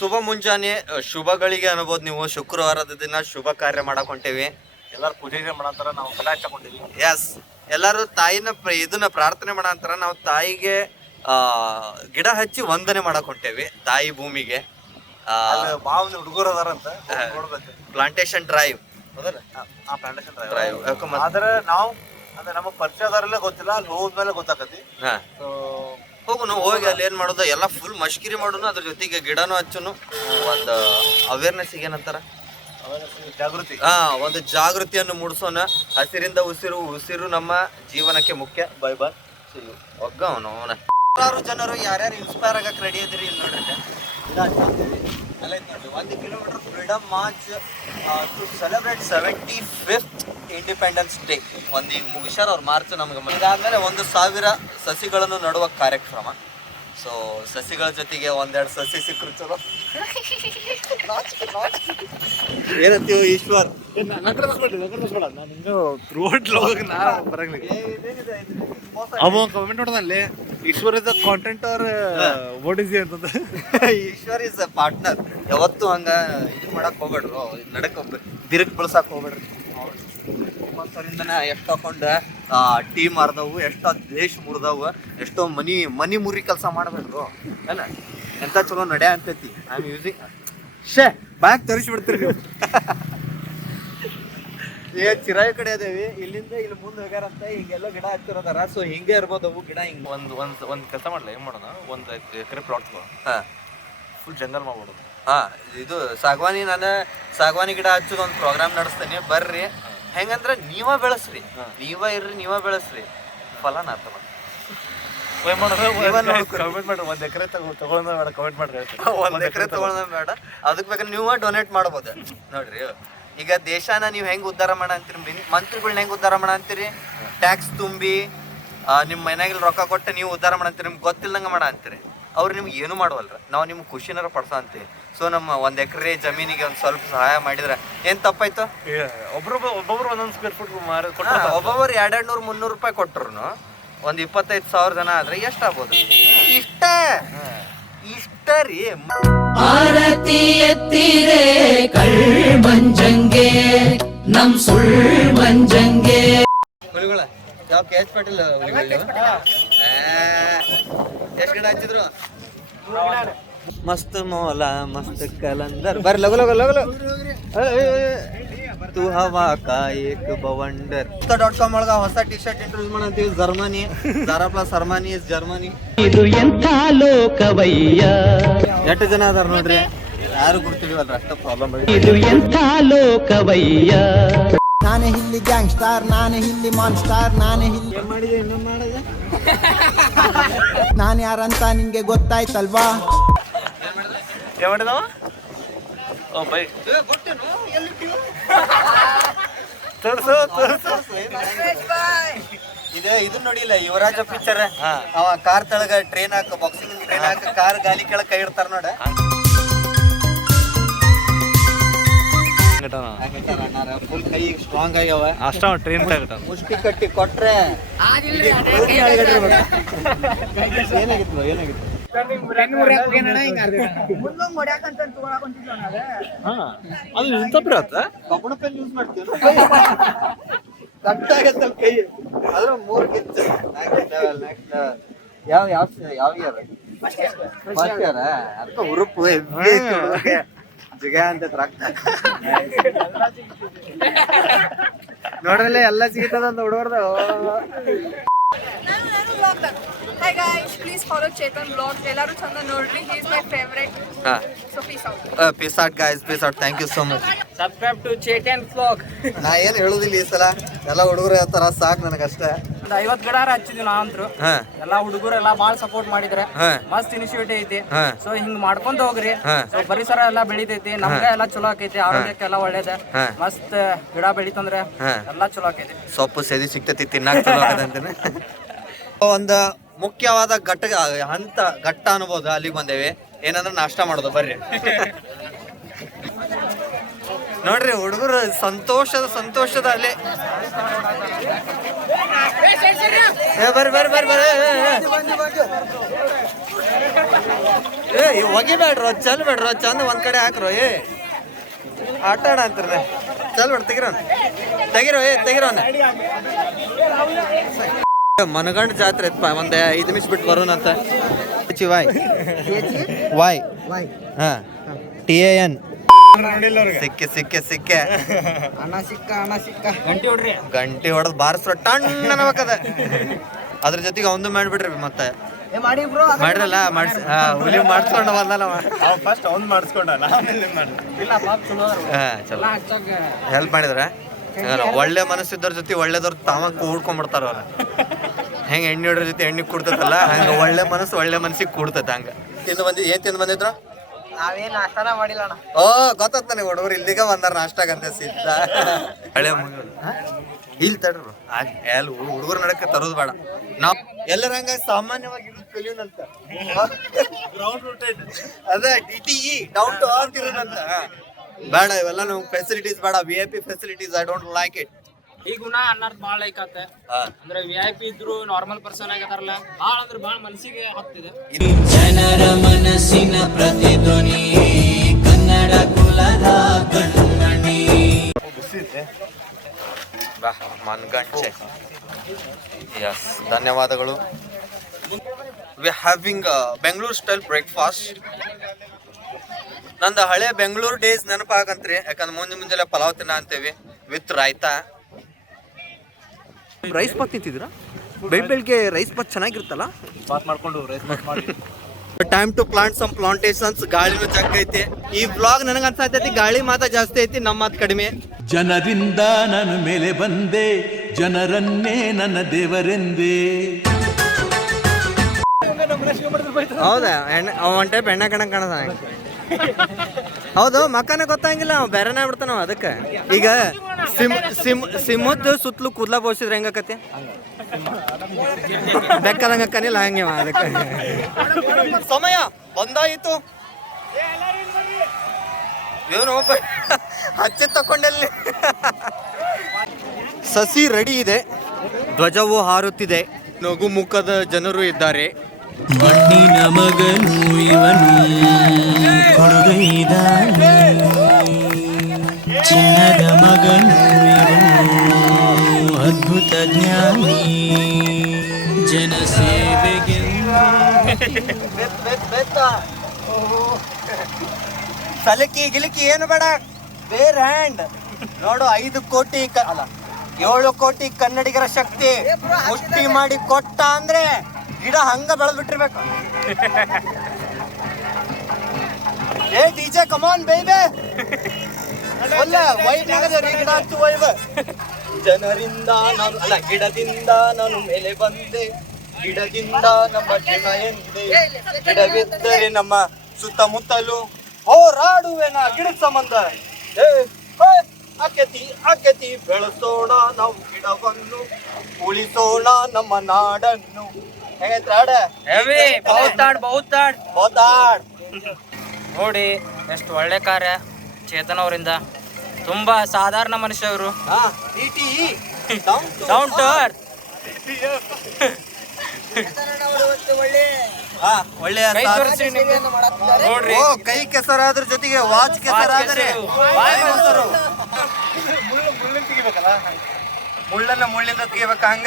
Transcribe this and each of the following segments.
ಶುಭ ಮುಂಜಾನೆ ಶುಭಗಳಿಗೆ ಅನ್ಬೋದು. ನೀವು ಶುಕ್ರವಾರದ ದಿನ ಶುಭ ಕಾರ್ಯ ಮಾಡಕ್ ಹೊಂಟೇವಿ. ಎಲ್ಲಾರು ಪೂಜೆ ಮಾಡಂತಾರ, ನಾವು ಕಡ ಹಚ್ಕೊಂಡಿವಿ. ಎಸ್, ಎಲ್ಲಾರು ತಾಯಿನ ಇದನ್ನ ಪ್ರಾರ್ಥನೆ ಮಾಡಂತಾರ. ನಾವು ತಾಯಿಗೆ ಗಿಡ ಹಚ್ಚಿ ವಂದನೆ ಮಾಡಕ್ ಹೊಂಟೇವಿ. ತಾಯಿ ಭೂಮಿಗೆ ಮಾವನ ಹುಡುಗರು ಅದಾರಂತ ಪ್ಲಾಂಟೇಶನ್ ಡ್ರೈವ್ ಪ್ಲಾಂಟೇಶನ್ ಡ್ರೈವ್. ಆದ್ರೆ ನಾವು ಅಂದ್ರೆ ನಮಗ್ ಪರಿಚಯದಾರಲ್ಲೇ ಗೊತ್ತಿಲ್ಲ, ಅಲ್ಲಿ ಹೋದ್ಮೇಲೆ ಗೊತ್ತಾಕತಿ. ಹೋಗುನು, ಹೋಗಿ ಅಲ್ಲಿ ಏನ್ ಮಾಡೋದು, ಎಲ್ಲ ಫುಲ್ ಮಷ್ಕಿರಿ ಮಾಡೋನು, ಅದ್ರ ಜೊತೆಗೆ ಗಿಡನು ಹಚ್ಚುನು. ಒಂದು ಅವೇರ್ನೆಸ್ ಏನಂತಾರ, ಜಾಗೃತಿ, ಒಂದು ಜಾಗೃತಿಯನ್ನು ಮೂಡಿಸೋಣ. ಹಸಿರಿಂದ ಉಸಿರು, ಉಸಿರು ನಮ್ಮ ಜೀವನಕ್ಕೆ ಮುಖ್ಯ. ಬೈ ಬಾಯ್, ಒಗ್ಗ ಅವನು. ಸಾವಿರಾರು ಜನರು ಯಾರ್ಯಾರು ಇನ್ಸ್ಪೈರ್ ಆಗಕ್ಕೆ ರೆಡಿ ಇದ್ರಿ ಇಲ್ಲಿ ನೋಡ್ರಿ. ಎಲ್ಲ ನೋಡಿ, 1 kilometre freedom march to celebrate 75th independence day. ಒಂದು ಈಗ ಮುಗಿಸ್ಯಾರ ಅವ್ರು ಮಾರ್ಚ್. ನಮ್ಗೆ ಇದಾದ್ಮೇಲೆ 1,000 ಸಸಿಗಳನ್ನು ನಡುವ ಕಾರ್ಯಕ್ರಮ. ಸೊ ಸಸಿಗಳ ಜೊತೆಗೆ 1-2 ಸಸಿ ಸಿಕ್ಕರು ಚಲೋ. ಏನಂತೀವ ಈಶ್ವರ್? ಕಮೆಂಟ್ ನೋಡೋದಲ್ಲಿ ಈಶ್ವರ್ ಇಸ್ ಕಾಂಟೆಂಟ್ ಅವ್ರ ವಾಟ್ ಇಸ್ ಅಂತಂದ. Ishwar is a partner. ಯಾವತ್ತು ಹಂಗ ಇದು ಮಾಡಕ್ ಹೋಗ್ಬೇಡ್ರು, ನಡಕ್ ಬಿರುಕ್ ಬಳಸಕ್ ಹೋಗ್ಬೇಡ್ರಿ. ಒಂದ್ಸರಿಂದನೇ ಎಷ್ಟು ಹಾಕೊಂಡ ಟೀಮ್ ಮಾರ್ದವು, ಎಷ್ಟೋ ದೇಶ ಮುರಿದವು, ಎಷ್ಟೋ ಮನಿ ಮುರಿ ಕೆಲಸ ಮಾಡ್ಬೇಡ್ರು. ಏನ ಎಂತ ಚಲೋ ನಡ್ಯಾ ಅಂತೈತಿ. ಐ ಆಮ್ ಯೂಸಿಂಗ್ ಬ್ಯಾಗ್ ತರಿಸ್ಬಿಡ್ತೀರಿ ನೀವು. ಚಿರಾಯಿ ಕಡೆ ಅದೇವಿ, ಇಲ್ಲಿಂದ ಇಲ್ಲಿ ಮುಂದೆ ಹೋಗ್ಯಾರಂತ. ಹಿಂಗೆಲ್ಲ ಗಿಡ ಹಚ್ಚಿರೋದಾರ. ಸೊ ಹಿಂಗೆ ಇರ್ಬೋದು ಅವು ಗಿಡ. ಹಿಂಗೆ ಒಂದ್ ಕೆಲಸ ಮಾಡ್ಲ, ಏನ್ ಮಾಡೋಣ, 1 ಎಕರೆ ಪ್ಲಾಟ್ ಫುಲ್ ಜಂಗಲ್ ಮಾಡ್ಬಿಡೋದು. ಇದು ಸಾಗವಾನಿ, ನಾನು ಸಾಗವಾನಿ ಗಿಡ ಹಚ್ಚೋದು ಒಂದು ಪ್ರೋಗ್ರಾಮ್ ನಡೆಸ್ತೇನೆ. ಬರ್ರಿ. ಹೆಂಗಂದ್ರೆ ನೀವ ಬೆಳೆಸ್ರಿ, ನೀವ ಇರ್ರಿ, ನೀವ ಬೆಳೆಸ್ರಿ, ಫಲ ನಾತ. ಕಮೆಂಟ್ ಮಾಡ್ರಿ, 1 ಎಕರೆ ತಗೊಳ್ಳೋದ ಬೇಡ, ಕಮೆಂಟ್ ಮಾಡ್ರಿ. 1 ಎಕರೆ ತಗೊಳ್ಳೋದ ಬೇಡ, ಅದಕ್ಕೆ ಬೇಕಾದ್ರೆ ನೀವ ಡೊನೇಟ್ ಮಾಡ್ಬೋದು. ನೋಡ್ರಿ, ಈಗ ದೇಶನ ನೀವು ಹೆಂಗ್ ಉದ್ಧಾರ ಮಾಡ ಅಂತೀರಿ, ಮಂತ್ರಿಗಳನ್ನ ಹೆಂಗ್ ಉದ್ಧಾರ ಮಾಡ ಅಂತೀರಿ? ಟ್ಯಾಕ್ಸ್ ತುಂಬಿ ನಿಮ್ಮ ಮನ್ಯಾಗ ರೊಕ್ಕ ಕೊಟ್ಟು ನೀವು ಉದ್ಧಾರ ಮಾಡಂತೀರಿ. ನಿಮ್ಗೆ ಗೊತ್ತಿಲ್ಲದಂಗೆ ಮಾಡ ಅಂತೀರಿ. ಅವ್ರು ನಿಮ್ಗೆ ಏನು ಮಾಡುವಲ್ರ. ನಾವು ನಿಮ್ಗೆ ಖುಷಿನಾರ ಪಡ್ಸೋ ಅಂತೀವಿ. ಸೊ ನಮ್ಮ 1 ಎಕರೆ ಜಮೀನಿಗೆ ಒಂದು ಸ್ವಲ್ಪ ಸಹಾಯ ಮಾಡಿದ್ರೆ ಏನು ತಪ್ಪಾಯ್ತು? ಒಬ್ಬೊಬ್ರು 1 ಸ್ಕ್ವೇರ್ ಫುಟ್ ಒಬ್ಬೊಬ್ಬರು 200-300 ರೂಪಾಯಿ ಕೊಟ್ಟರು ಒಂದು 25,000 ಜನ ಆದ್ರೆ ಎಷ್ಟಾಗ್ಬೋದು? ಇಷ್ಟ ರೀ. ಆರತಿ ಎತ್ತಿರೆ ಕಳ್ಮಂಜಂಗೆ ನಮ್ ಸುಳ್ ಮಂಜಂಗೆ. ಹುಲಿಗಳ ಯಾವ KH ಪಾಟೀಲ್ ಹುಲಿಗಳು? ಎಷ್ಟು ಗಿಡ ಹಚ್ಚಿದ್ರು? ಮಸ್ತ್ ಮೋಲ ಮಸ್ತ್ ಕಲಂದರ್. ಬರ್ರಿ ಲಗು ಲಗು ಲಗು ಲಗು. ತು ಹವಾ ಕಾ ಏಕ್ ಬವಂಡರ್. .com ಒಳಗ ಹೊಸ ಟಿ-ಶರ್ಟ್ ಇಂಟ್ರೊಡ್ಯೂಸ್ ಮಾಡಂತೀವಿ. Germany, Zara plus Armani is Germany. ಇದು ಎಂಥ ಲೋಕವಯ್ಯ. ಎಷ್ಟು ಜನ ಅದಾರ ನೋಡ್ರಿ, ಯಾರು ಗುರ್ತಿಡಿವಲ್ರ, ಅಷ್ಟ ಪ್ರಾಬ್ಲಮ್. ಇದು ಎಂಥ ಲೋಕವಯ್ಯ. ನಾನೇ ಇಲ್ಲಿ ಗ್ಯಾಂಗ್ ಸ್ಟಾರ್, ನಾನೇ ಇಲ್ಲಿ ಮಾನ್ ಸ್ಟಾರ್, ನಾನೇ ಇಲ್ಲಿ ಮಾಡಿದೆ ಇನ್ನೊಂದು ಮಾಡಿದೆ. ನಾನು ಯಾರಂತ ನಿಮ್ಗೆ ಗೊತ್ತಾಯ್ತಲ್ವಾ? ಏನ್ ಮಾಡಿದವ? ಓ ಬೈ ಇದು ನೋಡಿಲ್ಲ ಯುವರಾಜ ಪಿಕ್ಚರ್? ಅವ ಕಾರ್ ತಳಗ ಟ್ರೈನ್ ಹಾಕ, ಬಾಕ್ಸಿಂಗ್ ಟ್ರೈನ್ ಹಾಕ, ಕಾರ್ ಗಾಲಿ ಕೆಳಗ ಕೈ ಇಡ್ತಾರ ನೋಡ. ಫುಲ್ ಕೈ ಸ್ಟ್ರಾಂಗ್ ಆಗ್ಯಾವ. ಅಷ್ಟ ಟ್ರೈನ್ ಮುಷ್ಟಿ ಕಟ್ಟಿ ಕೊಟ್ರೆ ಏನಾಗಿತ್ತು ಏನಾಗಿತ್ತು? ಅದು ಇಂಥ ಬರತ್ತ ಕಬ್ಬಣ ಪೆನ್ ಯೂಸ್ ಮಾಡ್ತೀವಿ. ಕಟ್ಟಾಗತ್ತಲ್ಲ ಕೈ. ಅದ್ರ 3 ಗಿಂತ ಯಾವ ಇಯರ್? First year. ಅದಕ್ಕೆ ಹುರುಪು ಜಗ ಅಂತ ರಕ್ತ ನೋಡ್ರಲ್ಲ ಎಲ್ಲ ಸಿಗ್ತದ ಅಂತ ಹುಡುಗರ್ದು. Hi guys, please follow Chetan Vlogs. Ellaru chanda nodri. He is my favorite. So peace out. Peace out guys, peace out. Thank you so much. Subscribe to Chetan vlog. ನಾ ಏನ್ ಹೇಳುದಿಲ್ಲ ಈ ಸಲ, ಎಲ್ಲ ಹುಡುಗರು ಹೇಳ್ತಾರ, ಸಾಕು ನನಗಷ್ಟೇ. ಒಂದು 50 ಗಿಡ ಹಚ್ಚಿದ್ವಿ ನಾವಂತ್ರು. ಎಲ್ಲಾ ಹುಡುಗರು ಎಲ್ಲಾ ಬಾಳ್ ಸಪೋರ್ಟ್ ಮಾಡಿದ್ರೆ. ಮಸ್ತ್ ಇನಿಷಿಯೇಟಿವ್ ಐತಿ. ಸೊ ಹಿಂಗ್ ಮಾಡ್ಕೊಂತ ಹೋಗ್ರಿ. ಸೊ ಪರಿಸರ ಎಲ್ಲಾ ಬೆಳಿತೈತಿ, ನಮ್ಗೆ ಎಲ್ಲಾ ಚಲೋ ಆಕೈತಿ, ಆರೋಗ್ಯಕ್ಕೆಲ್ಲ ಒಳ್ಳೇದ. ಮಸ್ತ್ ಗಿಡ ಬೆಳಿತಂದ್ರೆ ಎಲ್ಲಾ ಚಲೋ ಆಕೈತಿ. ಸೊಪ್ಪು ಸೆದಿ ಸಿಕ್ತೈತಿ, ತಿನ್ನಾಕ ಚಲೋ ಆಗದಂತೇನೆ. ಒಂದು ಮುಖ್ಯವಾದ ಘಟ್ಟ ಅನ್ಬೋದು. ಅಲ್ಲಿಗೆ ಬಂದೇವಿ. ಏನಂದ್ರೆ ನಾಷ್ಟ ಮಾಡೋದು. ಬರ್ರಿ ನೋಡ್ರಿ, ಹುಡುಗರು ಸಂತೋಷದ ಅಲ್ಲಿ. ಬರ್ರಿ ಬರ್ರಿ ಬರ್ರಿ ಬರ್ರಿ. ಏ ಒಗಿಬೇಡ್ರೋ ಚಲ್ಬೇಡ್ರೋ ಚಂದ ಒಂದ್ ಕಡೆ ಹಾಕ್ರೋ ಏ ಆಟ ಆಡ ಅಂತಾರ ಚಲ್ಬೇಡ ತೆಗಿರೋ ತೆಗಿರೋನ ಮನಗಂಡ ಜಾತ್ರೆ ಐತಪ್ಪ ಒಂದ್ 5 ನಿಮಿಷ ಬಿಟ್ಟು ಬರೋಣಂತ ವಾಯ್ ಹಾ TAN ಸಿಕ್ಕೆ ಅಣ್ಣ ಸಿಕ್ಕ ಗಂಟೆ ಹೊಡೆದ್ ಬಾರಿಸ್ರ ಟಣ್ ಅನ್ಬೇಕದ ಅದ್ರ ಜೊತೆಗೆ ಅವಂದು ಮಾಡ್ಬಿಡ್ರಿ ಮತ್ತೆ ಮಾಡಿರಲ್ಲ ಹುಲಿ ಮಾಡಿಸ್ಕೊಂಡ ಬಂದಲ್ಲ ಫಸ್ಟ್ ಅವ್ನು ಮಾಡಿಸ್ಕೊಂಡ ಚಲೋ ಹೆಲ್ಪ್ ಮಾಡಿದ್ರ ಒಳ್ಳೆ ಮನಸ್ಸಿದ್ದವ್ರ ಜೊತೆ ಒಳ್ಳೆದವ್ರ ತಾವ ಕೂಡ್ಕೊಂಡ್ಬಿಡ್ತಾರ ಅವ್ರ ಹೆಂಗ್ ಎಣ್ಣೆ ಹೊಡ್ರ ಜೊತೆ ಎಣ್ಣೆ ಕೂಡ್ತೈತಲ್ಲ ಹಂಗ ಒಳ್ಳೆ ಮನಸ್ಸಿಗೆ ಕೂಡ್ತೈತೆ ಹಂಗ ತಿಂದು ಬಂದಿದ್ರು ನಾವೇನ್ ನಾಷ್ಟಾನ ಮಾಡಿಲ್ಲ ಅಣ್ಣ. ಓ ಗೊತ್ತಾಗ್ತ ನೀವು ಹುಡುಗರು ಇಲ್ಲಿಗ ಬಂದಾರ ನಾಷ್ಟಾಗಂತ ಸಿದ್ಧ ಹಳೆ ಇಲ್ಲಿ ತಡ್ರು ಎಲ್ ಹುಡುಗರು ನಡಕ್ಕೆ ತರೋದು ಬೇಡ ನಾವ್ ಎಲ್ಲರ ಹಂಗ ಸಾಮಾನ್ಯವಾಗಿ ಕಲಿಯೋಣಂತ ಅದೇ DTE ಡೌನ್ ಟು ಅರ್ತ್ ಇರೋಣಂತ ಬೇಡ ಇವೆಲ್ಲ ನಮ್ಗೆ ಫೆಸಿಲಿಟೀಸ್ ಬೇಡ VIP facilities I don't like it ಈ ಗುಣ ಅನ್ನೋದು ಭಾಳ ಲೈಕ್ ಆತ ಅಂದ್ರೆ VIP ಇದ್ರು ನಾರ್ಮಲ್ ಪರ್ಸನ್ ಆಗಿದಾರಲ್ಲ ಭಾಳ ಅಂದ್ರೆ ಭಾಳ ಮನಸ್ಸಿಗೆ ಹತ್ತಿದೆ. ಜನರ ಮನಸ್ಸಿನ ಪ್ರತಿಧ್ವನಿ ಕನ್ನಡ ಕುಲದ ಕಣ್ಮಣಿ. ಮನ್ಗಂಟೆ ಎಸ್ ಧನ್ಯವಾದಗಳು. V having Bengaluru style breakfast. ನಂದು ಹಳೆ ಬೆಂಗಳೂರು ಡೇಸ್ ನೆನಪಾಗಂತ್ರಿ, ಯಾಕಂದ್ರೆ ಮುಂಜಾನೆ ಪಲಾವ್ ತಿನ್ನ ಅಂತೇವಿ ವಿತ್ ರಾಯ್ತಾ. ರೈಸ್ ಬಾತ್ ತಿಂತಿದ್ರ ಬೆಳಿಗ್ಗೆ ರೈಸ್ ಬಾತ್ ಚೆನ್ನಾಗಿರುತ್ತಲ್ಲ. Time to plant some plantations. ಗಾಳಿನೂ ಜಗ್ ಐತಿ. ಈ ವ್ಲಾಗ್ ನನಗೆ ಅನ್ಸತೈತಿ ಗಾಳಿ ಮಾತ ಜಾಸ್ತಿ ಐತಿ, ನಮ್ಮ ಮಾತು ಕಡಿಮೆ. ಜನರಿಂದ ನನ್ನ ಮೇಲೆ ಬಂದೆ, ಜನರನ್ನೇ ನನ್ನ ದೇವರೆಂದೇ. ಹೌದಾ ಒನ್ ಟೈಪ್ ಎಣ್ಣೆ ಕಣ ಕಾಣದ. ಹೌದು ಮಕ್ಕನ ಗೊತ್ತಾಗಿಲ್ಲ, ಅವ್ ಬೇರೆನೇ ಬಿಡ್ತಾನ ಅದಕ್ಕೆ. ಈಗ ಸಿಮ್ಮದ್ದು ಸುತ್ತಲೂ ಕೂದ್ಲ ಬೋಸಿದ್ರೆ ಹೆಂಗಕತಿ ಬೆಕ್ಕದಂಗ ಅಕ್ಕನಿಲ್ಲ ಹಂಗೆ ಅದಕ್ಕೆ. ಸಮಯ ಬಂದಾಯಿತು. ಏನು ಹಚ್ಚಿ ತಕೊಂಡಲ್ಲಿ ಸಸಿ ರೆಡಿ ಇದೆ, ಧ್ವಜವು ಹಾರುತ್ತಿದೆ, ನಗು ಮುಖದ ಜನರು ಇದ್ದಾರೆ. ಮಣ್ಣಿನ ಮಗನು ಇವನು ಕೊಡುಗೈದಾನೆ, ಚಿನ್ನದ ಮಗನು ಇವನು ಅದ್ಭುತ ಜ್ಞಾನಿ, ಜನಸೇವೆಗೆ ಸಲಕಿ ಗಿಲಕಿ ಏನು ಬೇಡ, ಬೇರ್ ಹ್ಯಾಂಡ್ ನೋಡು. 5 ಕೋಟಿ ಅಲ್ಲ 7 ಕೋಟಿ ಕನ್ನಡಿಗರ ಶಕ್ತಿ ಮುಷ್ಟಿ ಮಾಡಿ ಕೊಟ್ಟ ಅಂದ್ರೆ ಗಿಡ ಹಂಗ ಬೆಳೆದ್ ಬಿಟ್ಟಿರ್ಬೇಕು. ಏ DJ ಕಮಾನ್ ಬೇಬೆ, ಒಳ್ಳೆ ವೈಟ್ ಆಗದ ಗಿಡ ಹಚ್ಚು ವೈಬ್. ಜನರಿಂದ ನಾನು ಅಲ್ಲ ಗಿಡದಿಂದ ನಾನು ಮೇಲೆ ಬಂದೆ, ಗಿಡದಿಂದ ನಮ್ಮ ಜೀವನ ಎಂದೆ, ಗಿಡವಿದ್ದರೆ ನಮ್ಮ ಸುತ್ತಮುತ್ತಲು ಹೋರಾಡುವೆನ ಗಿಡದ ಸಂಬಂಧ. ಅಕೆತಿ ಬೆಳೆಸೋಣ ನಾವು ಗಿಡವನ್ನು, ಉಳಿಸೋಣ ನಮ್ಮ ನಾಡನ್ನು. ನೋಡಿ ಎಷ್ಟು ಒಳ್ಳೆ ಕಾರ್ಯ ಚೇತನ್ ಅವರಿಂದ. ತುಂಬಾ ಸಾಧಾರಣ ಮನುಷ್ಯ ಅವರು. Down to earth. ಒಳ್ಳೆಯ ನೋಡ್ರಿ, ಕೈ ಕೆಸರಾದ್ರ ಜೊತೆಗೆ ವಾಚ್ ಕೆಸರಾದರೆ ಮುಳ್ಳಿಂದ ತೆಗಿಬೇಕು, ಹಂಗ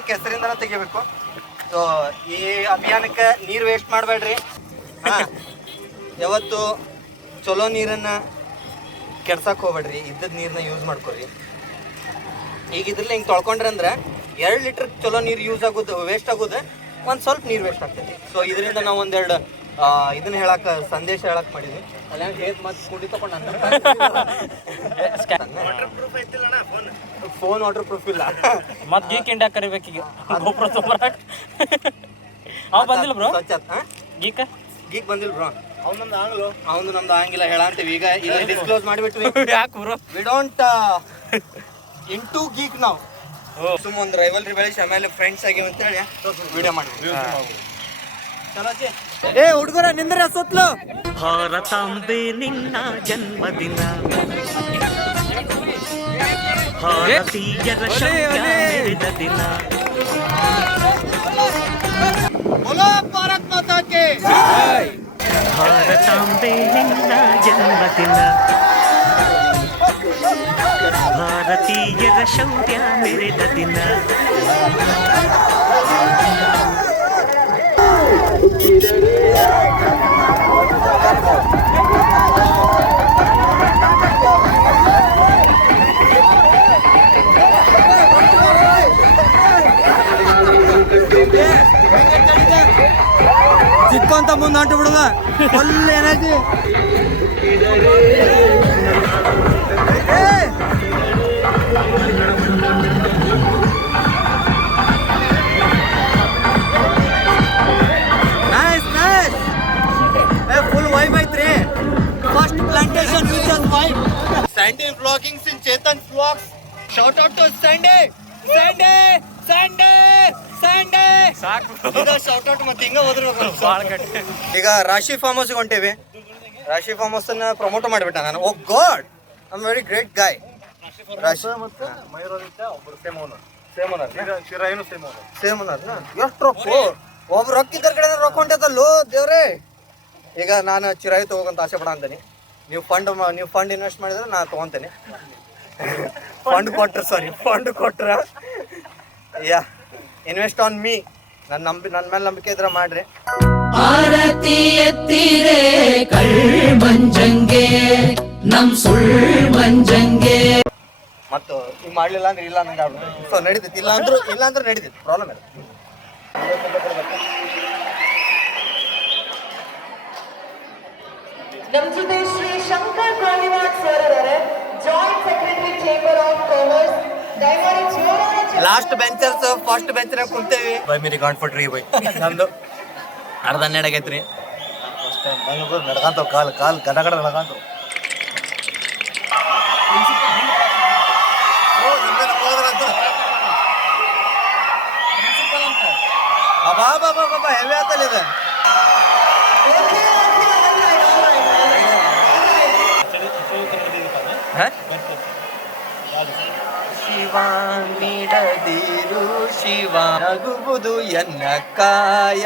ಕೆಸರಿಂದ ತೆಗಿಬೇಕು. ಸೊ ಈ ಅಭಿಯಾನಕ್ಕೆ ನೀರು ವೇಸ್ಟ್ ಮಾಡಬೇಡ್ರಿ. ಯಾವತ್ತು ಚಲೋ ನೀರನ್ನ ಕೆಡ್ಸಕ್ ಹೋಗ್ಬೇಡ್ರಿ, ಇದ್ದದ ನೀರನ್ನ ಯೂಸ್ ಮಾಡ್ಕೊರಿ. ಈಗ ಇದ್ರಲ್ಲಿ ಹಿಂಗೆ ತೊಳ್ಕೊಂಡ್ರೆ ಅಂದ್ರೆ 2 ಲೀಟರ್ ಚಲೋ ನೀರು ಯೂಸ್ ಆಗೋದು ವೇಸ್ಟ್ ಆಗೋದು, ಒಂದು ಸ್ವಲ್ಪ ನೀರು ವೇಸ್ಟ್ ಆಗ್ತೈತಿ. ಸೊ ಇದರಿಂದ ನಾವು ಒಂದೆರಡು ಇದನ್ನ ಸಂದೇಶ ಹೇಳಕ್ ಮಾಡಿದ್ವಿ. ಅಲ್ಲ ಮತ್ತೆ ಕುಂಡಿ ತಗೊಂಡು ಫೋನ್ ವಾಟರ್ ಪ್ರೂಫ್ ಇಲ್ಲ. ಮತ್ ಗೀಕ್ ಇಂಡಿಯಾ ಕರಿಬೇಕೀಗ ಗೋಪ್ರ ತೊಂಬರಾಕ್. ಅವ ಬಂದಿಲ್ಲ ಬ್ರೋ ಗೀಕ್ ಬಂದಿಲ್ಲ ಬ್ರೋ. ಅವನು ನಮ್ದು ಹಂಗಿಲ್ಲ ಹೇಳಂತೀವಿ. ಈಗ ಇಲ್ಲ ಡಿಸ್ಕ್ಲೋಸ್ ಮಾಡಿಬಿಟ್ವಿ. ಯಾಕೆ ಬ್ರೋ? ವಿ ಡೋಂಟ್ ಇಂಟು ಗೀಕ್ ನಾವು. ಸುಮ್ಮ ಒಂದು ರೈವಲ್ರಿ ಬೆಳೆಸಿ ಆಮೇಲೆ ಫ್ರೆಂಡ್ಸ್ ಆಗಿವಿ ಅಂತ ಹೇಳಿ ವಿಡಿಯೋ ಮಾಡಿದ್ವಿ. ಏ ಹುಡುಗರ ನಿಂದ್ರೆ ಸುತ್ತಲು. ಭಾರತಾಂಬೆ ನಿನ್ನ ಜನ್ಮದಿನ, ಭಾರತೀಯರ ಶೌರ್ಯ ಮೆರೆದ ದಿನ. बोलो भारत माता के ಭಾರತಾಂಬೆ ನಿನ್ನ ಜನ್ಮದಿನ ಭಾರತೀಯರ ಶೌರ್ಯ ಮೆರೆದ ದಿನ ಸಿಕ್ಕಂತ ಮುಂದೆ ಹೊಂಟು ಬಿಡುದ ಫುಲ್ ಎನರ್ಜಿ. ಫುಲ್ ವೈಬ್ ಐತ್ರಿ. First plantation future vibe. Sandy vloggings in Chetan vlogs. Shout out to Sunday Sunday Sunday Sunday shout out ಮತ್ತೆ ಹಿಂಗ ಹೋದ್ರಬೇಕು. ಈಗ ರಾಶಿ ಫಾರ್ಮ್ ಹೌಸ್ ಹೊಂಟೇವಿ. ರಾಶಿ ಫಾರ್ಮ್ ಹೌಸ್ ಅನ್ನ ಪ್ರಮೋಟ್ ಮಾಡಿಬಿಟ್ಟ ನಾನು. Oh god, I am very great guy. ರಾಶಿ ಮತ್ತೆ ಮಯೂರದಿಂದ ಒಬ್ರು ಸೇಮ್ ಓನರ್. ಚಿರಾಯಿನೂ ಸೇಮ್ ಓನರ್. Same owner. ಎಷ್ಟು ರೊಕ್ಕ? ಒಬ್ರು ರೊಕ್ಕ ಇದ್ದರ ಕಡೆ ರೊಕ್ಕ ಹೊಂಟೈತಲ್ಲೋ ದೇವ್ರೇ. ಈಗ ನಾನು ಚಿರಾಯಿ ತಗೋಕಂತ ಆಸೆ ಪಡ ಅಂತೀನಿ. ನೀವು ಫಂಡ್ ಇನ್ವೆಸ್ಟ್ ಮಾಡಿದ್ರೆ ನಾನು ತೊಗೊತೇನೆ. ಫಂಡ್ ಕೊಟ್ರ ಯಾ ಇನ್ವೆಸ್ಟ್ ಆನ್ ಮೀ. ನನ್ನ ಮೇಲೆ ನಂಬಿಕೆ ಇದ್ರೆ ಮಾಡ್ರಿ. ಆರತಿ ಎತ್ತಿರೆ ಕಳ್ ಮಂಜಂಗೆ ನಮ್ ಸುಳ್ ಮಂಜಂಗೆ. ಮತ್ತು ಈಗ ಮಾಡ್ಲಿಲ್ಲ ಅಂದ್ರೆ ಇಲ್ಲ ನಂಗೆ ಆಗ್ಬಿಡುತ್ತೆ. ಸೊ ನಡೀತೈತಿ. ಇಲ್ಲ ಅಂದ್ರೆ ನಡೀತೈತಿ. ಪ್ರಾಬ್ಲಮ್ ಇಲ್ಲ. ನಮ್ಮ ಜೊತೆ ಶ್ರೀ ಶಂಕರ್ ಗೋಲಿವಾಡ್ ಸರ್ ಇದ್ದಾರೆ, joint secretary chamber of commerce. ದಯಮಾಡಿ ಜೋರಾಗಿ ಲಾಸ್ಟ್ ಬೆಂಚರ್ಸ್ ಫಸ್ಟ್ ಬೆಂಚ್ನಾಗ ಕುಂತೇವಿ. ಬೈ ಮೇರಿ ಗಾಡ್ ಫಟ್ರಿ ಬೈ ನಮ್ದು ಅರ್ಧ ನೆಡಗೈತ್ರಿ. ನಡ್ಕಂತಾವ ಕಾಲ್ ಗಡಗಡ ನಡ್ಕಂತಾವ. ಬಾಬಾ ಹೆವಿ ಆತಲ್ಲ ಇದು. ಶಿವ ನೀಡದಿರು ಶಿವ ನಗುವುದು ಎನ್ನ ಕಾಯ.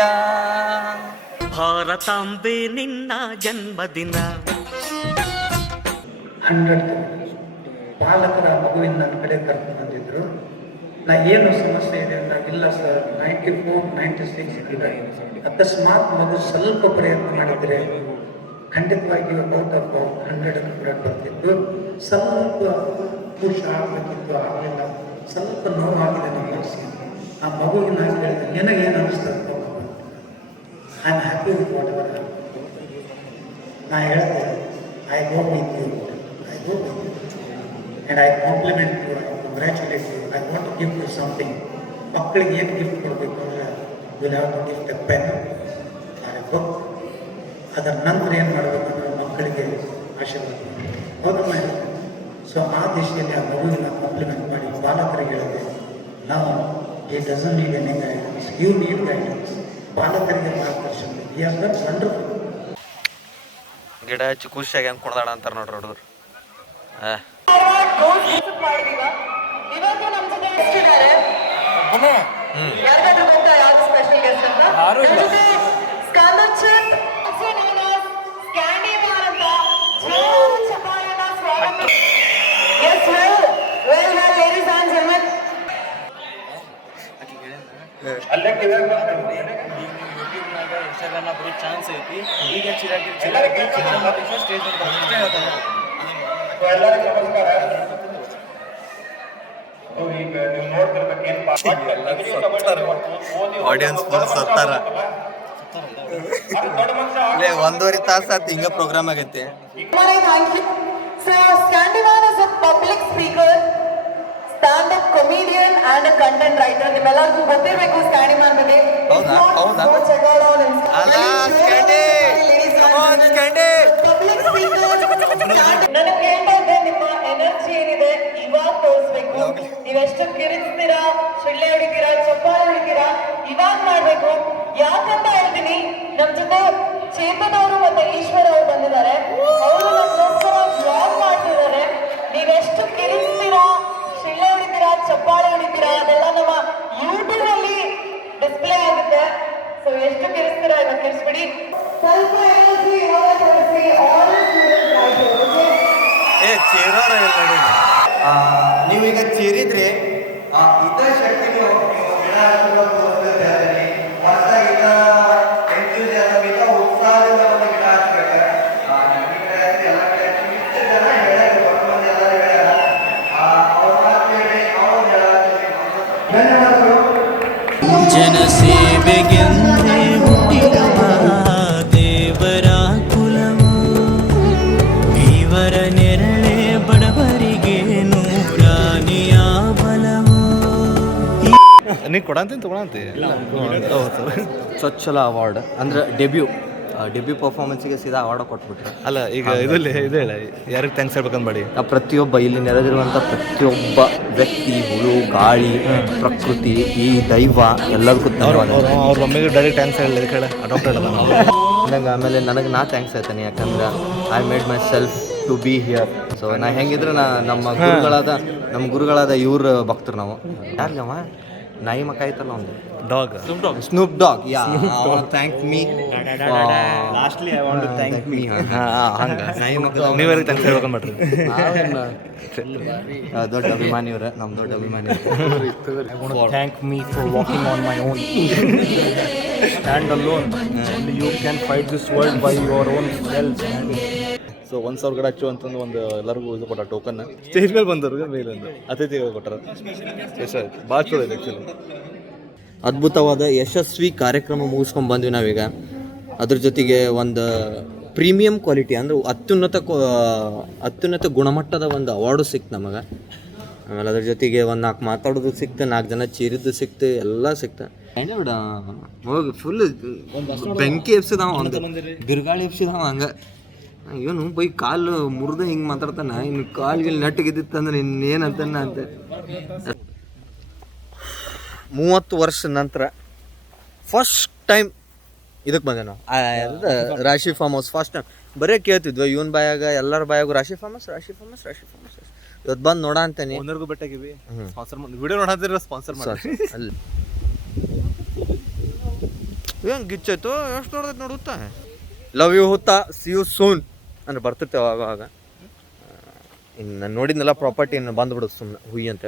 ಭಾರತಾಂಬೆ ನಿನ್ನ ಜನ್ಮದಿನ. 100 ಪಾಲಕರ ಮಗುವಿನ ನನ್ನ ಕಡೆ ಕರ್ಕೊಂಡು ಬಂದಿದ್ರು. ನಾ ಏನು ಸಮಸ್ಯೆ ಇದೆ ಇಲ್ಲ ಸರ್, 94, 96 ಇದೆ. ಅಕಸ್ಮಾತ್ ಮಗು ಸ್ವಲ್ಪ ಪ್ರಯತ್ನ ಮಾಡಿದರೆ ಖಂಡಿತವಾಗಿಯೂ ಔಟ್ ಆಫ್ 100 ಕೂಡ ಬರ್ತಿತ್ತು. ಸ್ವಲ್ಪ ಪುಷ್ ಆಗಬೇಕಿತ್ತು, ಆಗಲಿಲ್ಲ. ಸ್ವಲ್ಪ ನೋವಾಗಿದೆ ನಮ್ಮ ಮನಸ್ಸಿಗೆ. ಆ ಮಗುವಿಗೆ ನಾನು ಹೇಳಿದೆ, ನಿನಗೇನು ಅನಿಸ್ತದೆ? I am happy with whatever happen. ನಾ ಹೇಳಿದೆ, I go with you, I go with you and I compliment you, I congratulate you, I want to gift you something. ಮಕ್ಕಳಿಗೆ ಏನು ಗಿಫ್ಟ್ ಕೊಡಬೇಕು ಅಂದರೆ will have to gift a pen or a book. ಅದರ ನಂತರ ಏನು ಮಾಡಬೇಕಂದ್ರೆ ಮಕ್ಕಳಿಗೆ ಆಶೀರ್ವಾದ ಹೌದಮ್ಮ. ಸೊ ಆ ದಿಶೆಯಲ್ಲಿ ಆ ಮಗುವಿನ ಕಾಂಪ್ಲಿಮೆಂಟ್ ಮಾಡಿ ಪಾಲಕರಿಗೆ ಹೇಳಿದೆ, ನಾವು ಈ doesn't need any guidance, you need guidance. ಪಾಲಕರಿಗೆ ಮಾರ್ಗದರ್ಶನ ಈ ಆರ್ ದಟ್ ವಂಡರ್ಫುಲ್. ಗಿಡ ಹಚ್ಚಿ ಖುಷಿಯಾಗಿ ಹೆಂಗೆ ಕುಡ್ದಾಡ ಅಂತಾರೆ ನೋಡ್ರಿ ಹುಡುಗರು. ಇವತ್ತು ನಮ್ಮ ಜೊತೆ ಗೆಸ್ಟ್ ಇದ್ದಾರೆ. ಯಾರಿಗಾದ್ರೂ ಗೊತ್ತಾ ಯಾರು ಸ್ಪೆಷಲ್ ಗೆಸ್ಟ್ ಅಂತ? ನಮ್ಮ ಜೊತೆ ಸ್ಕಾಲರ್ಶಿಪ್ ಸ್ಕ್ಯಾಂಡಿಮಾರ್ ಅಂತ ಜೋರು ಚಪ್ಪಾಳೆನ ಸ್ವಾಗತ. Yes well ladies and gentlemen. Instagram ಬರೀ ಚಾನ್ಸ್ ಐತಿ. ಈಗ ಚಿರಾಗಿ ಸ್ಟೇಜ್ ಎಲ್ಲರಿಗೂ ನಮಸ್ಕಾರ. ಈಗ ನೀವು ನೋಡ್ತಿರ್ಬೇಕೇನು ಆಡಿಯನ್ಸ್ ಫುಲ್ ಸತ್ತಾರ. 1.5 ತಾಸು ಆಯ್ತು ಹಿಂಗ ಪ್ರೋಗ್ರಾಮ್ ಆಗೈತಿ. Thank you. So Scandiman is a public speaker, stand-up comedian and a content writer. ನಿಮ್ಮೆಲ್ಲರಿಗೂ ಗೊತ್ತಿರಬೇಕು ಸ್ಕ್ಯಾಂಡಿಮ್ಯಾನ್ ಬಗ್ಗೆ. ಹೌದಾ? Go check out on Instagram. ಅಲ್ಲ ಸ್ಕ್ಯಾಂಡಿ, ಕಮ್ ಆನ್ ಸ್ಕ್ಯಾಂಡಿ. Public speaker, ನನಗೆ ಕೇಳ್ತಾ ಇದ್ದೆ ನಿಮ್ಮ ಎನರ್ಜಿ ಏನಿದೆ ಇವಾಗ ತೋರಿಸ್ಬೇಕು. ನೀವೆಷ್ಟು ಕಿರಿಸ್ತೀರಾ, ಶಿಳ್ಳೆ ಹೊಡಿತೀರಾ, ಚಪ್ಪಾಳೆ ಹೊಡಿತೀರಾ, ಇವಾಗ ಮಾಡ್ಬೇಕು. ಯಾಕಂತ ಹೇಳ್ತೀನಿ, ನಮ್ ಜೊತೆ ಚೇತನ್ ಅವರು ಮತ್ತೆ ಈಶ್ವರ್ ಅವರು ಬಂದಿದ್ದಾರೆ. ಅವರು ನಮಗೋಸ್ಕರ ಬ್ಲಾಗ್ ಮಾಡ್ತಿದ್ದಾರೆ. ನೀವೆಷ್ಟು ಕಿರಿಸ್ತೀರಾ, ಶಿಳ್ಳೆ ಹೊಡಿತೀರಾ, ಚಪ್ಪಾಳೆ ಹೊಡಿತೀರಾ, ಅದೆಲ್ಲ ನಮ್ಮ ಯೂಟ್ಯೂಬ್ ಅಲ್ಲಿ ಡಿಸ್ಪ್ಲೇ ಆಗುತ್ತೆ. ಸೊ ಚೇರೋರ ಇಲ್ಲ ನೋಡಿ. ನೀವೀಗ ಚೇರಿದ್ರಿ ಇದ್ದ ಶಕ್ತಿ ನೀವು ಗಿಡ ಹಚ್ಚುವ ತೋರಿಸ್ತಾ ಇದ್ದೀರಿ. ಹೊಸದಾಗಿ enthusiasm ಇಂದ ಉತ್ಸಾಹದಿಂದ ಒಂದು ಗಿಡ ಹಚ್ಬೇಕು. ನಮ್ಮ ಗಿಡ ಹಚ್ಚಿ ಎಲ್ಲ ಕಡೆ ಹಚ್ಚಿ ಇಷ್ಟು ಜನ ಹೇಳ್ಯಾರ, ಹೊರಗೆ ಬಂದು ಎಲ್ಲರೂ ಹೇಳ್ಯಾರ. ಅವ್ರ ಮಾತು ಹೇಳಿ ನಾವು ಹೇಳತ್ತೀವಿ. ಧನ್ಯವಾದಗಳು. ಜನಸೇವೆಗೆಂದೇ ಹುಟ್ಟಿದವ ದೇವರ ಕುಲವು, ಇವರ ನೆರಳೆ ಬಡವರಿಗೆ ನೂರಾನಿಯ ಬಲವು. ನೀ ಕೊಡಂತೀನಿ ತಗೊಳಂತಿ. ಸ್ವಚ್ಛಲ ಅವಾರ್ಡ್ ಅಂದ್ರೆ ಡೆಬ್ಯೂ ಪರ್ಫಾರ್ಮೆನ್ಸಿಗೆ ಸೀದಾ ಅವಾರ್ಡ್ ಕೊಟ್ಬಿಟ್ರೆ. ಅಲ್ಲ ಈಗ ಇದು ಹೇಳ ಯಾರಿಗೆ ಥ್ಯಾಂಕ್ಸ್ ಹೇಳ್ಬೇಕಂತ ಮಾಡಿ. ಪ್ರತಿಯೊಬ್ಬ ಇಲ್ಲಿ ನೆರೆದಿರುವಂಥ ಪ್ರತಿಯೊಬ್ಬ ವ್ಯಕ್ತಿ, ಹುಳು, ಗಾಳಿ, ಪ್ರಕೃತಿ, ಈ ದೈವ ಎಲ್ಲದಕ್ಕೂ ಅವ್ರ ಮಮ್ಮಿಗೆ ಡೈರೆಕ್ಟ್ ಥ್ಯಾಂಕ್ಸ್ ಹೇಳಿ ಹೇಳ ಅಡಾಪ್ಟೆಡ್ ಅದ ನಂಗೆ. ಆಮೇಲೆ ನನಗೆ ನಾ ಥ್ಯಾಂಕ್ಸ್ ಹೇಳ್ತೇನೆ, ಯಾಕಂದ್ರೆ I made myself to be here. So ನಾ ಹೆಂಗಿದ್ರೆ ನಮ್ಮ ಗುರುಗಳಾದ ಇವ್ರ ಭಕ್ತರು ನಾವು. ಯಾರಿಗವ ನಾಯಿ ಮಕ್ಕ ಐತಲ್ಲ ಒಂದು dog Snoop Dogg. Yeah thank me lastly I want to thank me. ಹಂಗ ನಾಯಿ ಮಕ್ಕ ನೀವು ಯಾರಿಗೆ ಥ್ಯಾಂಕ್ಸ್ ಹೇಳ್ಬೇಕಂತ ಮಾಡ್ರಿ. ದೊಡ್ಡ ಅಭಿಮಾನಿ ಇವ್ರೆ, ನಮ್ಮ ದೊಡ್ಡ ಅಭಿಮಾನಿ. Thank me for walking on my own stand alone. You can fight this world by your own self. So 1,000 ಗಿಡ ಹಚ್ಚು ಅಂತಂದು ಒಂದು ಎಲ್ಲರಿಗೂ ಇದು ಕೊಟ್ಟ ಟೋಕನ್. ಸ್ಟೇಜ್ ಮೇಲೆ ಬಂದವ್ರಿಗೆ ಮೇಲೆ ಒಂದು ಅತಿಥಿಗಳು ಕೊಟ್ಟಾರ. ಎಷ್ಟು ಆಯ್ತು, ಭಾಳ ಚಲೋ ಇದೆ ಆ್ಯಕ್ಚುಲಿ. ಅದ್ಭುತವಾದ ಯಶಸ್ವಿ ಕಾರ್ಯಕ್ರಮ ಮುಗಿಸ್ಕೊಂಡು ಬಂದ್ವಿ ನಾವೀಗ. ಅದ್ರ ಜೊತೆಗೆ ಒಂದು ಪ್ರೀಮಿಯಂ ಕ್ವಾಲಿಟಿ ಅಂದರೆ ಅತ್ಯುನ್ನತ ಗುಣಮಟ್ಟದ ಒಂದು ಅವಾರ್ಡು ಸಿಕ್ತು ನಮಗೆ. ಆಮೇಲೆ ಅದ್ರ ಜೊತೆಗೆ ಒಂದು 4 ಮಾತಾಡೋದು ಸಿಕ್ತು, 4 ಜನ ಚೀರಿದ್ದು ಸಿಕ್ತು, ಎಲ್ಲ ಸಿಕ್ತು. ಬಿಡ ಹೋಗಿ ಫುಲ್ ಬೆಂಕಿ ಎಬ್ಸಿದಾವ, ಒಂದು ಬಿರುಗಾಳಿ ಎಬ್ಸಿದಾವ. ಹಂಗೆ ಇವನು ಬೈ ಕಾಲು ಮುರಿದು ಹಿಂಗೆ ಮಾತಾಡ್ತಾನೆ. ಇನ್ನು ಕಾಲಿಗೆ ನೆಟ್ಟಿಗಿದ್ದಿತ್ತಂದ್ರೆ ಇನ್ನೇನಂತಾನೆ ಅಂತ. 30 ವರ್ಷ ನಂತರ ಫಸ್ಟ್ ಟೈಮ್ ಇದಕ್ಕೆ ಬಂದೆ ನಾವು. ರಾಶಿ ಫಾರ್ಮ್ ಹೌಸ್ ಫಸ್ಟ್ ಟೈಮ್ ಬರೀ ಕೇಳ್ತಿದ್ವಿ ಇವನ್ ಬಾಯಾಗ, ಎಲ್ಲರ ಬಾಯಾಗ ರಾಶಿ ಫಾರ್ಮ್ ಹೌಸ್. ಇವತ್ತು ಬಂದು ನೋಡ ಅಂತಾನೆ. ಓನರ್ಗೂ ಬೆಟ್ಟಾಗಿವಿ, ಸ್ಪಾನ್ಸರ್ ವಿಡಿಯೋ ನೋಡೋದಿರ ಸ್ಪಾನ್ಸರ್ ಮಾಡಿ ಅಲ್ಲಿ ಏನು ಗಿಚ್ಚಾಯ್ತು, ಎಷ್ಟು ನೋಡ್ದೈತೆ ನೋಡುತ್ತಾ. ಲವ್ ಯು ಹುತ್ತಾ, ಸಿ ಯು ಸೂನ್ ಅಂದ್ರೆ ಬರ್ತಿರ್ತೇವೆ ಆವಾಗ. ಇನ್ನು ನೋಡಿದ್ನೆಲ್ಲ ಪ್ರಾಪರ್ಟಿ ಇನ್ನು ಬಂದ್ಬಿಡುತ್ತೆ ಸುಮ್ಮನೆ ಹುಯ್ಯಿ ಅಂತ.